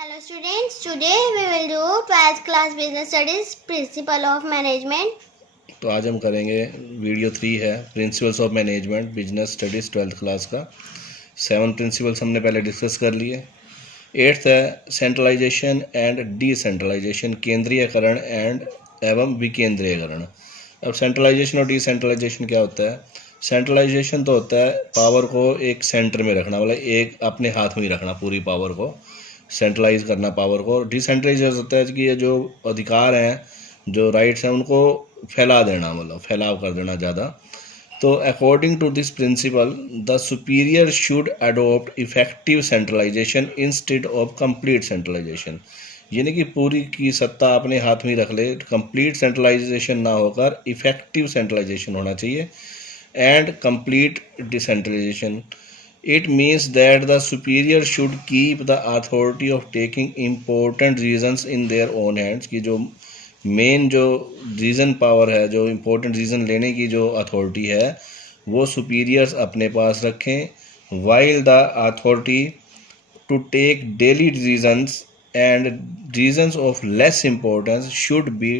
Hello students, today we will do 12th class business studies principle of management. तो आज हम करेंगे video 3 है principles of management business studies 12th class का। 7 principles हमने पहले डिस्कस कर लिए। 8th है सेंट्रलाइजेशन एंड डिसेंट्रलाइजेशन, केंद्रीयकरण एंड एवं विकेंद्रीयकरण। अब सेंट्रलाइजेशन और डिसेंट्रलाइजेशन क्या होता है? सेंट्रलाइजेशन तो होता है पावर को एक सेंटर में रखना, मतलब एक अपने हाथ में ही रखना, पूरी पावर को सेंट्रलाइज करना पावर को। डिसेंट्रलाइज होता है कि ये जो अधिकार हैं, जो राइट्स हैं, उनको फैला देना, मतलब फैलाव कर देना ज़्यादा। तो according to this principle the superior should adopt effective centralization instead of complete centralization, यानी कि पूरी की सत्ता अपने हाथ में रख ले, कंप्लीट सेंट्रलाइजेशन ना होकर इफेक्टिव सेंट्रलाइजेशन होना चाहिए and complete decentralization. It means that the superior should keep the authority of taking important reasons in their own hands, कि जो मेन जो रीज़न पावर है, जो इम्पोर्टेंट रीज़न लेने की जो अथॉरिटी है, वो सुपीरियर्स अपने पास रखें, while the authority to take daily reasons and reasons of less importance should be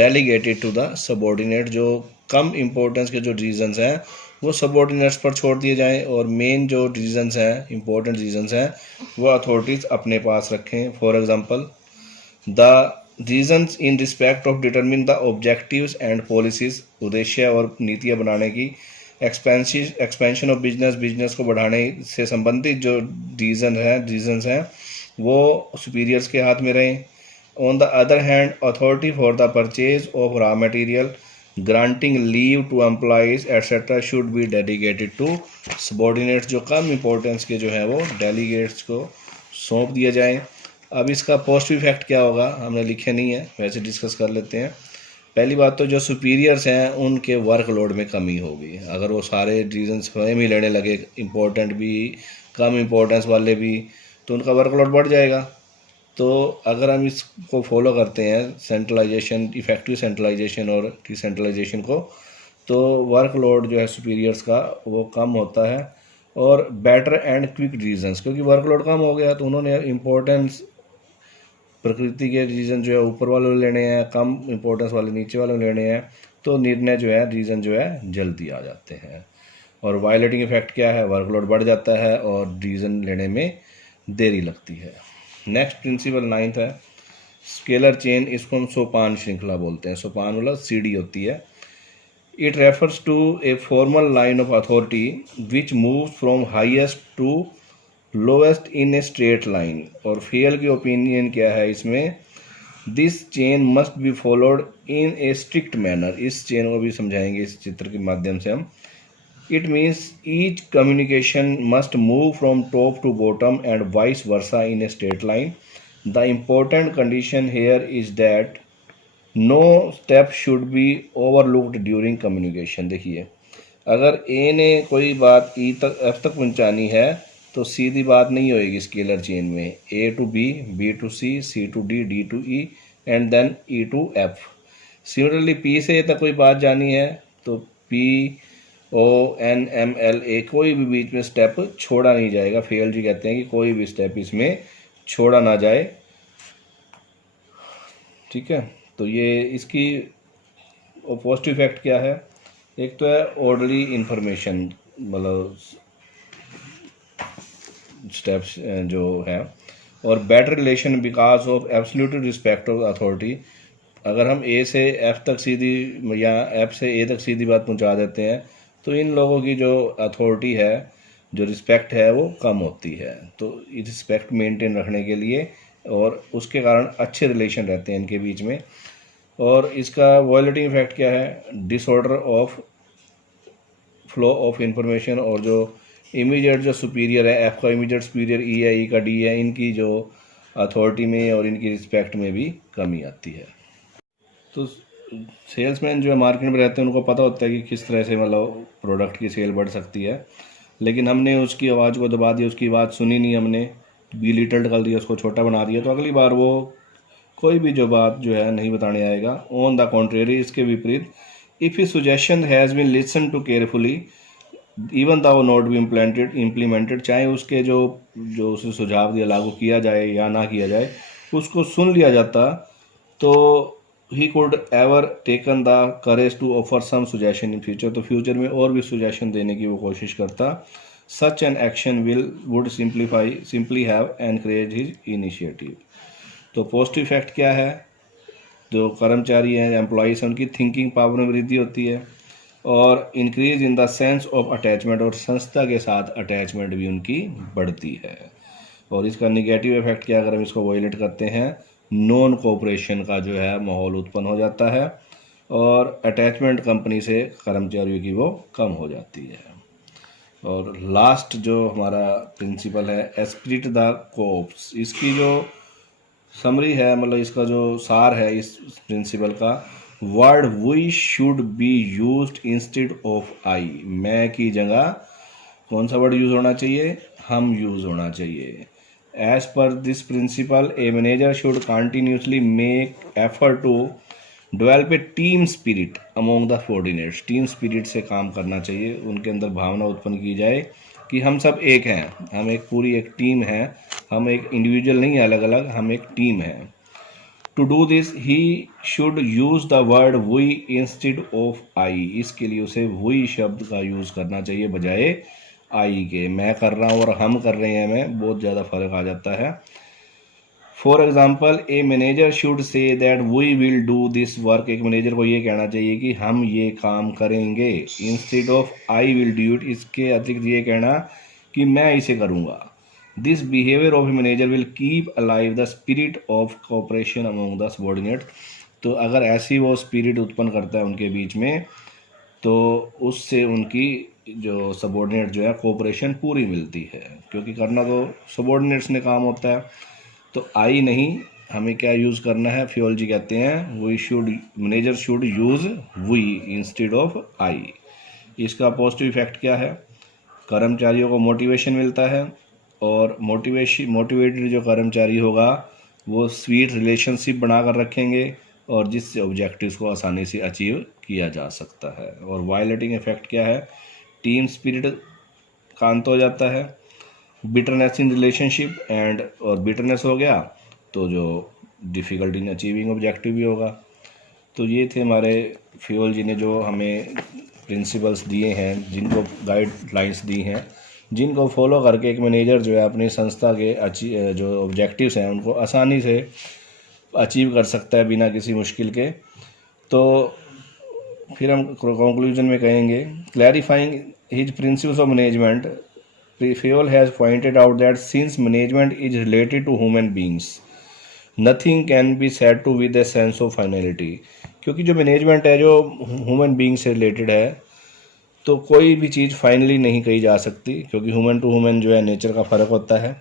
delegated to the subordinate। जो कम इम्पोर्टेंस के जो रीजंस हैं वो सबॉर्डिनेट्स पर छोड़ दिए जाएं और मेन जो रीजंस हैं, इम्पोर्टेंट रीजंस हैं, वो अथॉरिटीज़ अपने पास रखें। For example the reasons in respect of determine the objectives and policies, उद्देश्य और नीतियाँ बनाने की। एक्सपेंशन ऑफ बिजनेस को बढ़ाने से संबंधित जो रीजंस हैं वो सुपीरियर्स के हाथ में रहें। On the other hand authority for the purchase of raw material, granting leave to employees etcetera should be delegated to subordinates. जो कम इम्पोर्टेंस के जो है वो डेलीगेट्स को सौंप दिया जाए। अब इसका पॉजिटिव इफेक्ट क्या होगा हमने लिखे नहीं है, वैसे डिस्कस कर लेते हैं। पहली बात तो जो सुपीरियर्स हैं उनके वर्कलोड में कमी होगी, अगर वो सारे रीजंस स्वयं ही लेने लगे, इम्पोर्टेंट भी कम इम्पोर्टेंस वाले भी, तो उनका वर्कलोड बढ़ जाएगा। तो अगर हम इसको फॉलो करते हैं सेंट्रलाइजेशन, इफेक्टिव सेंट्रलाइजेशन और डिसेंट्रलाइजेशन को, तो वर्कलोड जो है सुपीरियर्स का वो कम होता है। और बेटर एंड क्विक रीजंस, क्योंकि वर्कलोड कम हो गया तो उन्होंने इम्पोर्टेंस प्रकृति के रीजन जो है ऊपर वालों लेने हैं, कम इम्पोर्टेंस वाले नीचे वालों लेने हैं, तो निर्णय जो है रीजन जो है जल्दी आ जाते हैं। और वायलेटिंग इफेक्ट क्या है? वर्कलोड बढ़ जाता है और रीजन लेने में देरी लगती है। नेक्स्ट प्रिंसिपल 9th है स्केलर चेन, इसको हम सोपान श्रृंखला बोलते हैं। सोपान मतलब सीढ़ी होती है। It refers to a formal line of authority which moves from highest to lowest in a straight line. और फेयल की ओपिनियन क्या है इसमें? This chain must be followed in a strict manner. इस चेन को भी समझाएंगे इस चित्र के माध्यम से हम। It means each communication must move from top to bottom and vice versa in a straight line. The important condition here is that no step should be overlooked during communication। देखिए, अगर ए ने कोई बात ई तक एफ तक पहुंचानी है तो सीधी बात नहीं होएगी स्केलर चेन में। A to B, B to C, C to D, D to E and then E to F. Similarly P से ए तक कोई बात जानी है तो P O N M L A, कोई भी बीच में स्टेप छोड़ा नहीं जाएगा। फेल जी कहते हैं कि कोई भी स्टेप इसमें छोड़ा ना जाए, ठीक है। तो ये इसकी पॉजिटिव इफेक्ट क्या है? एक तो है ऑर्डरली इंफॉर्मेशन, मतलब स्टेप्स जो है, और better relation because of absolute respect of authority. अगर हम ए से एफ तक सीधी या एफ से ए तक सीधी बात पहुंचा देते हैं तो इन लोगों की जो अथॉरिटी है, जो रिस्पेक्ट है, वो कम होती है। तो रिस्पेक्ट मेंटेन रखने के लिए और उसके कारण अच्छे रिलेशन रहते हैं इनके बीच में। और इसका वायलेटिंग इफेक्ट क्या है? Disorder of flow of information. और जो इमीडिएट जो सुपीरियर है, एफ का इमीडिएट सुपीरियर ई है, ई का डी है, इनकी जो अथॉरिटी में और इनकी रिस्पेक्ट में भी कमी आती है। तो सेल्समैन जो है मार्केट में रहते हैं उनको पता होता है कि किस तरह से मतलब प्रोडक्ट की सेल बढ़ सकती है, लेकिन हमने उसकी आवाज़ को दबा दिया, उसकी बात सुनी नहीं, हमने बिलिटल्ड कर दिया, उसको छोटा बना दिया, तो अगली बार वो कोई भी जो बात जो है नहीं बताने आएगा। ऑन द कॉन्ट्रेरी, इसके विपरीत, if his suggestion has been listen to carefully, even though वो नोट भी इम्प्लीमेंटेड, चाहे उसके जो जो उसे सुझाव दिया लागू किया जाए या ना किया जाए, उसको सुन लिया जाता, तो he could ever taken the courage to offer some suggestion in future, तो फ्यूचर में और भी सुजेशन देने की वो कोशिश करता। Such an action would simply have encourage his initiative. तो पॉजिटिव इफेक्ट क्या है, जो कर्मचारी हैं, एम्प्लॉयज़ हैं, उनकी थिंकिंग पावर में वृद्धि होती है, और increase in the sense of attachment, और संस्था के साथ अटैचमेंट भी उनकी बढ़ती है। और इसका निगेटिव इफेक्ट क्या, अगर हम इसको वायलेट करते हैं, नॉन कोऑपरेशन का जो है माहौल उत्पन्न हो जाता है, और अटैचमेंट कंपनी से कर्मचारियों की वो कम हो जाती है। और लास्ट जो हमारा प्रिंसिपल है, एस्पिरिट द कोऑप्स, इसकी जो समरी है, मतलब इसका जो सार है इस प्रिंसिपल का, word we should be used instead of I, मैं की जगह कौन सा वर्ड यूज होना चाहिए, हम यूज होना चाहिए। As per this principle a manager should continuously make effort to develop a team spirit among the subordinates, team spirit से काम करना चाहिए, उनके अंदर भावना उत्पन्न की जाए कि हम सब एक हैं, हम एक पूरी एक टीम है, हम एक इंडिविजुअल नहीं है अलग अलग, हम एक टीम है। To do this he should use the word we instead of I, इसके लिए उसे वी शब्द का यूज करना चाहिए बजाय आई के। मैं कर रहा हूँ और हम कर रहे हैं में बहुत ज़्यादा फर्क आ जाता है। For example a manager should say that we will do this work, एक मैनेजर को ये कहना चाहिए कि हम ये काम करेंगे, instead of I will do it, इसके अतिरिक्त ये कहना कि मैं इसे करूँगा। This behaviour of a manager will keep alive the spirit of cooperation among the subordinate, तो अगर ऐसी वो स्पिरिट उत्पन्न करता है उनके बीच में, तो उससे उनकी जो सबऑर्डिनेट जो है कोऑपरेशन पूरी मिलती है, क्योंकि करना तो सबऑर्डिनेट्स ने काम होता है। तो आई नहीं, हमें क्या यूज़ करना है, फियोलॉजी कहते हैं we should, manager should use we instead of I. इसका पॉजिटिव इफेक्ट क्या है, कर्मचारियों को मोटिवेशन मिलता है, और मोटिवेटेड जो कर्मचारी होगा वो स्वीट रिलेशनशिप बनाकर रखेंगे, और जिससे ऑब्जेक्टिव्स को आसानी से अचीव किया जा सकता है। और वायलेटिंग इफेक्ट क्या है, टीम स्पिरिट का अंत हो जाता है, बिटरनेस इन रिलेशनशिप एंड, और बिटरनेस हो गया तो जो डिफ़िकल्टी इन अचीविंग ऑब्जेक्टिव भी होगा। तो ये थे हमारे फियोल जी ने जो हमें प्रिंसिपल्स दिए हैं, जिनको गाइडलाइंस दी हैं, जिनको फॉलो करके एक मैनेजर जो है अपनी संस्था के जो ऑब्जेक्टिव्स हैं उनको आसानी से अचीव कर सकता है बिना किसी मुश्किल के। तो फिर हम कंक्लूजन में कहेंगे, clarifying his principles of management, Fayol has pointed out that since management is related to human beings, nothing can be said to with a sense of finality, क्योंकि जो मैनेजमेंट है जो ह्यूमन बीइंग से related है, तो कोई भी चीज़ finally नहीं कही जा सकती, क्योंकि ह्यूमन टू ह्यूमन जो है नेचर का फ़र्क होता है।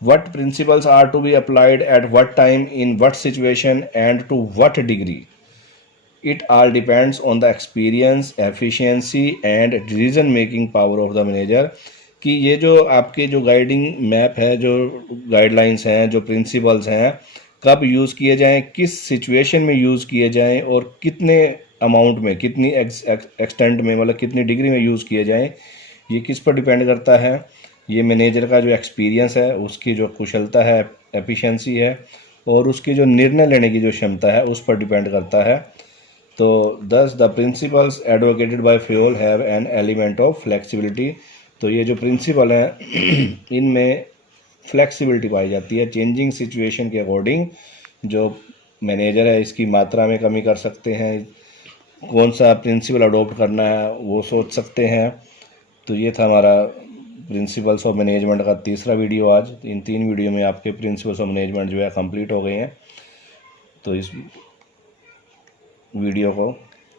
What principles are to be applied at what time, in what situation and to what degree, it all depends on the experience, efficiency and decision making power of the manager, कि ये जो आपके जो guiding map है, जो guidelines हैं, जो principles हैं, कब यूज़ किए जाएं, किस सिचुएशन में यूज़ किए जाएं, और कितने अमाउंट में, कितनी एक्सटेंट में, मतलब कितनी डिग्री में यूज़ किए जाएं, ये किस पर डिपेंड करता है। ये मैनेजर का जो एक्सपीरियंस है, उसकी जो कुशलता है, एफिशिएंसी है, और उसकी जो निर्णय लेने की जो क्षमता है उस पर डिपेंड करता है। तो thus the principles advocated by Fayol have an element of flexibility, तो ये जो प्रिंसिपल है इनमें फ्लेक्सिबिलिटी पाई जाती है, चेंजिंग सिचुएशन के अकॉर्डिंग जो मैनेजर है इसकी मात्रा में कमी कर सकते हैं, कौन सा प्रिंसिपल अडोप्ट करना है वो सोच सकते हैं। तो ये था हमारा प्रिंसिपल्स ऑफ मैनेजमेंट का तीसरा वीडियो आज। इन 3 वीडियो में आपके प्रिंसिपल्स ऑफ मैनेजमेंट जो है कंप्लीट हो गए हैं। तो इस वीडियो को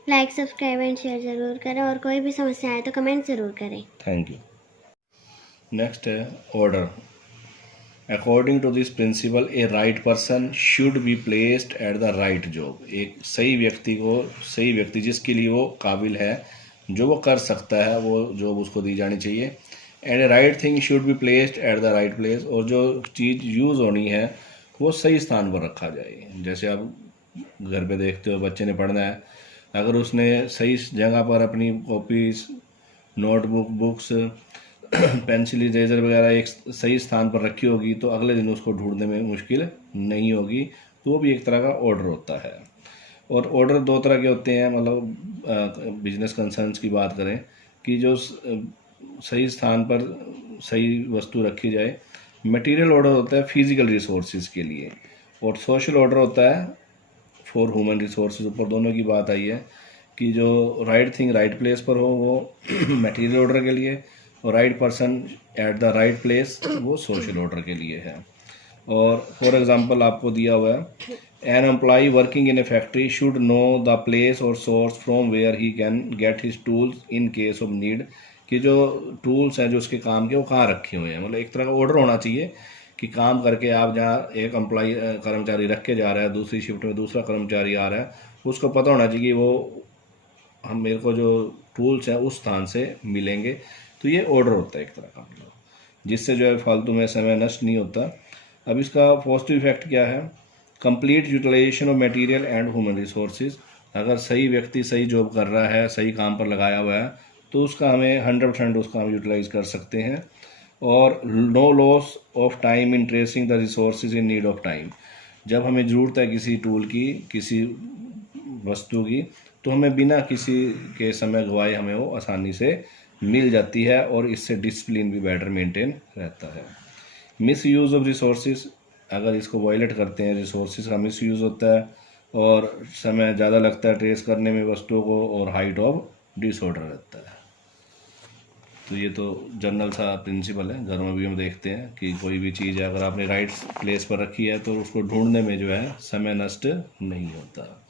लाइक, सब्सक्राइब एंड शेयर ज़रूर करें, और कोई भी समस्या आए तो कमेंट ज़रूर करें। Thank you. नेक्स्ट है order. According to this principle a right person should be placed at the right job, एक सही व्यक्ति जिसके लिए वो काबिल है, जो वो कर सकता है, वो जॉब उसको दी जानी चाहिए। And A right thing should be placed at the right place, और जो चीज़ यूज़ होनी है वो सही स्थान पर रखा जाए। जैसे आप घर पे देखते हो, बच्चे ने पढ़ना है, अगर उसने सही जगह पर अपनी copy notebook, books, pencil, eraser वगैरह एक सही स्थान पर रखी होगी तो अगले दिन उसको ढूंढने में मुश्किल नहीं होगी। तो वो भी एक तरह का ऑर्डर होता है। और ऑर्डर दो तरह के होते हैं, मतलब बिजनेस कंसर्न्स की बात करें कि जो सही स्थान पर सही वस्तु रखी जाए। मटेरियल ऑर्डर होता है फिजिकल रिसोर्सेज के लिए, और सोशल ऑर्डर होता है फॉर ह्यूमन रिसोर्सेज। ऊपर दोनों की बात आई है कि जो राइट थिंग राइट प्लेस पर हो वो मटेरियल ऑर्डर के लिए, और right person at the right place वो सोशल ऑर्डर के लिए है। और फॉर एग्जांपल आपको दिया हुआ है, an employee working in a factory should know the place और source from where he can get his tools in case of need. कि जो टूल्स हैं जो उसके काम के वो कहाँ रखे हुए हैं, मतलब एक तरह का ऑर्डर होना चाहिए कि काम करके आप जहाँ एक एम्प्लॉय कर्मचारी रख के जा रहा है, दूसरी शिफ्ट में दूसरा कर्मचारी आ रहा है, उसको पता होना चाहिए कि वो हम मेरे को जो टूल्स हैं उस स्थान से मिलेंगे। तो ये ऑर्डर होता है एक तरह का, मतलब जिससे जो है फालतू में समय नष्ट नहीं होता। अब इसका पॉजिटिव इफेक्ट क्या है? Complete utilization of material and human resources. अगर सही व्यक्ति सही जॉब कर रहा है, सही काम पर लगाया हुआ है, तो उसका हमें 100% उसका हम यूटिलाइज कर सकते हैं। और no loss of time in tracing the resources in need of time. जब हमें ज़रूरत है किसी टूल की, किसी वस्तु की, तो हमें बिना किसी के समय गवाए हमें वो आसानी से मिल जाती है, और इससे डिसिप्लिन भी बेटर मेंटेन रहता है। मिस यूज़ ऑफ रिसोर्सेज, अगर इसको वायलेट करते हैं रिसोर्सेज का मिस यूज़ होता है, और समय ज़्यादा लगता है ट्रेस करने में वस्तुओं को, और हाइट ऑफ डिसऑर्डर रहता है। तो ये तो जनरल सा प्रिंसिपल है, घर में भी हम देखते हैं कि कोई भी चीज़ अगर आपने राइट प्लेस पर रखी है तो उसको ढूंढने में जो है समय नष्ट नहीं होता।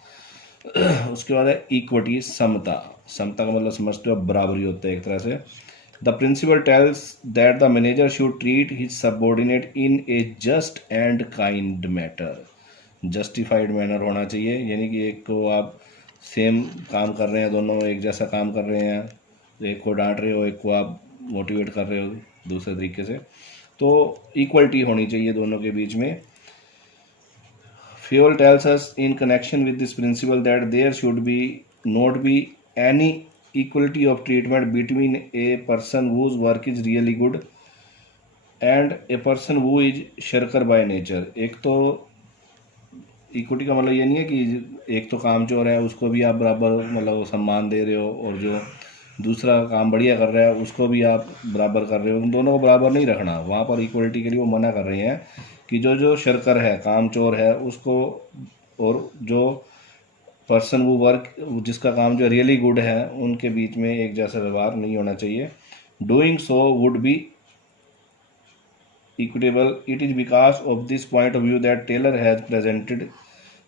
उसके बाद है इक्विटी, समता। समता का मतलब समझते हो बराबरी होता है एक तरह से। The principle tells that the manager should treat his subordinate in a just and kind matter. Justified manner होना चाहिए, यानी कि एक को आप सेम काम कर रहे हैं, दोनों एक जैसा काम कर रहे हैं, एक को डांट रहे हो, एक को आप मोटिवेट कर रहे हो दूसरे तरीके से, तो इक्वलिटी होनी चाहिए दोनों के बीच में। Fuel tells us in connection with this principle that there should be not be any equality of treatment between a person whose work is really good and a person who is shirker by nature। एक तो equity का मतलब ये नहीं है कि एक तो काम चोर है उसको भी आप बराबर मतलब सम्मान दे रहे हो, और जो दूसरा काम बढ़िया कर रहा है उसको भी आप बराबर कर रहे हो, उन दोनों को बराबर नहीं रखना। वहाँ पर इक्वलिटी के लिए वो मना कर रहे हैं कि जो जो शर्कर है, काम चोर है, उसको, और जो पर्सन वो वर्क जिसका काम जो रियली गुड है, उनके बीच में एक जैसा व्यवहार नहीं होना चाहिए। Doing so would be equitable. It is because of this point of view that Taylor has presented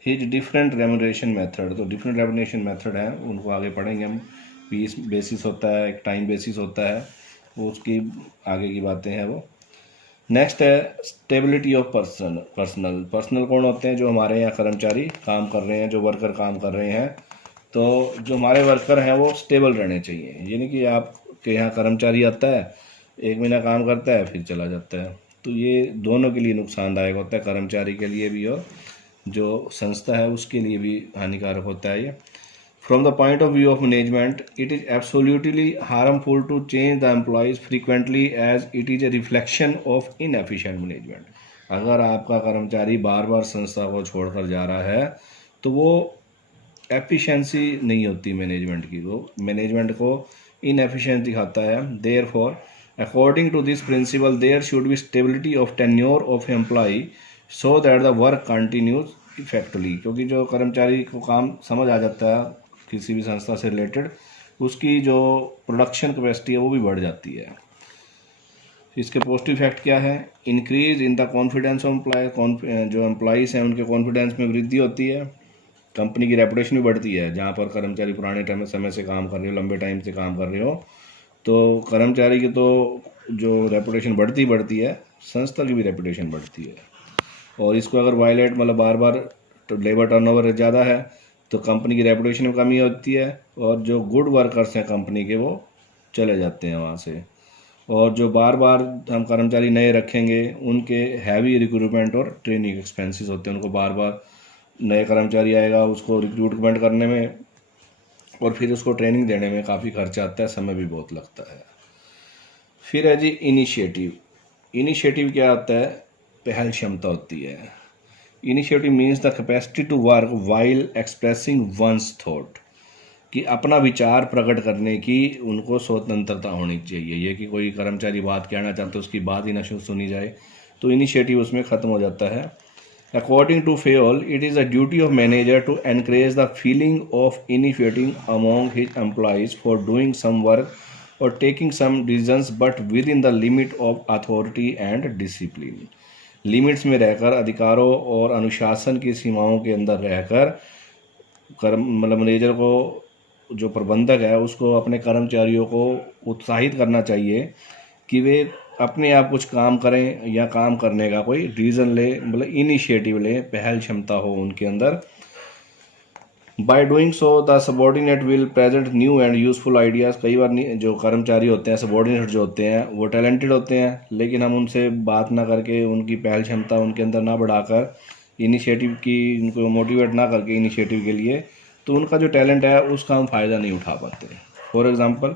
his different remuneration method। तो different remuneration method है, उनको आगे पढ़ेंगे हम। पीस बेसिस होता है, एक टाइम बेसिस होता है, वो उसकी आगे की बातें हैं वो। नेक्स्ट है स्टेबिलिटी ऑफ पर्सनल कौन होते हैं? जो हमारे यहाँ कर्मचारी काम कर रहे हैं, जो वर्कर काम कर रहे हैं। तो जो हमारे वर्कर हैं वो स्टेबल रहने चाहिए, यानी कि आपके यहाँ कर्मचारी आता है, 1 महीना काम करता है, फिर चला जाता है, तो ये दोनों के लिए नुकसानदायक होता है, कर्मचारी के लिए भी और जो संस्था है उसके लिए भी हानिकारक होता है ये। From the point of view of management, it is absolutely harmful to change the employees frequently as it is a reflection of inefficient management. अगर आपका कर्मचारी बार बार संस्था को छोड़कर जा रहा है तो वो एफिशिएंसी नहीं होती मैनेजमेंट की, वो मैनेजमेंट को इनएफिशिएंट दिखाता है। Therefore according to this principle there should be stability of tenure of employee so that the work continues effectively। क्योंकि जो कर्मचारी को काम समझ आ जाता है किसी भी संस्था से रिलेटेड, उसकी जो प्रोडक्शन कैपेसिटी है वो भी बढ़ जाती है। इसके पॉजिटिव इफेक्ट क्या है? Increase in the confidence of employee, जो एम्प्लॉइज हैं उनके कॉन्फिडेंस में वृद्धि होती है, कंपनी की रेपुटेशन भी बढ़ती है। जहाँ पर कर्मचारी पुराने टाइम में समय से काम कर रहे हो, लंबे टाइम से काम कर रहे हो, तो कर्मचारी की तो जो रेपुटेशन बढ़ती है, संस्था की भी रेपुटेशन बढ़ती है। और इसको अगर वायलेट मतलब बार बार तो लेबर टर्नओवर ज़्यादा है तो कंपनी की रेपुटेशन में कमी होती है, और जो गुड वर्कर्स हैं कंपनी के वो चले जाते हैं वहाँ से। और जो बार बार हम कर्मचारी नए रखेंगे उनके हैवी रिक्रूटमेंट और ट्रेनिंग एक्सपेंसेस होते हैं, उनको बार बार नए कर्मचारी आएगा उसको रिक्रूटमेंट करने में और फिर उसको ट्रेनिंग देने में काफ़ी खर्चा आता है, समय भी बहुत लगता है। फिर है जी इनिशिएटिव। इनिशिएटिव क्या होता है? पहल क्षमता होती है। Initiative means the capacity to work while expressing one's thought, कि अपना विचार प्रकट करने की उनको स्वतंत्रता होनी चाहिए। ये कि कोई कर्मचारी बात कहना चाहते उसकी बात ही ना सुनी जाए, तो इनिशिएटिव उसमें ख़त्म हो जाता है। According to Fayol, it is the duty of manager to encourage the feeling of initiative among his employees for doing some work और taking some decisions but within the limit of authority and discipline. Limits में रहकर, अधिकारों और अनुशासन की सीमाओं के अंदर रहकर मतलब मैनेजर को, जो प्रबंधक है, उसको अपने कर्मचारियों को उत्साहित करना चाहिए कि वे अपने आप कुछ काम करें या काम करने का कोई रीज़न ले, मतलब इनिशिएटिव ले, पहल क्षमता हो उनके अंदर। By doing so the subordinate will present new and useful ideas. कई बार जो कर्मचारी होते हैं, सबॉर्डिनेट जो होते हैं, वो टैलेंटेड होते हैं, लेकिन हम उनसे बात ना करके, उनकी पहल क्षमता उनके अंदर ना बढ़ाकर, इनिशिएटिव की उनको मोटिवेट ना करके इनिशिएटिव के लिए, तो उनका जो टैलेंट है उसका हम फ़ायदा नहीं उठा पाते। For example,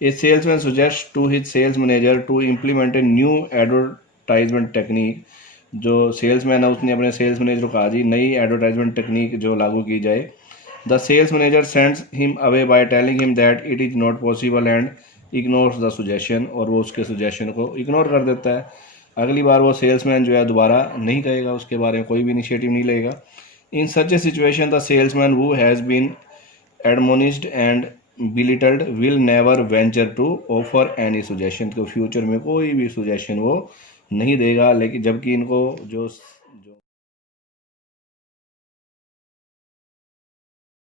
a salesman suggest to his sales manager to implement a new advertisement technique. जो सेल्समैन है उसने अपने सेल्स मैनेजर को कहा जी नई एडवर्टाइजमेंट टेक्निक जो लागू की जाए। The sales manager sends him away by telling him that it is not possible and ignores the suggestion, और वो उसके सजेशन को इग्नोर कर देता है। अगली बार वो सेल्समैन जो है दोबारा नहीं कहेगा, उसके बारे में कोई भी इनिशिएटिव नहीं लेगा। In such a situation, the salesman who has been admonished and belittled will never venture to offer any suggestion। तो फ्यूचर में कोई भी suggestion वो नहीं देगा। लेकिन जबकि इनको जो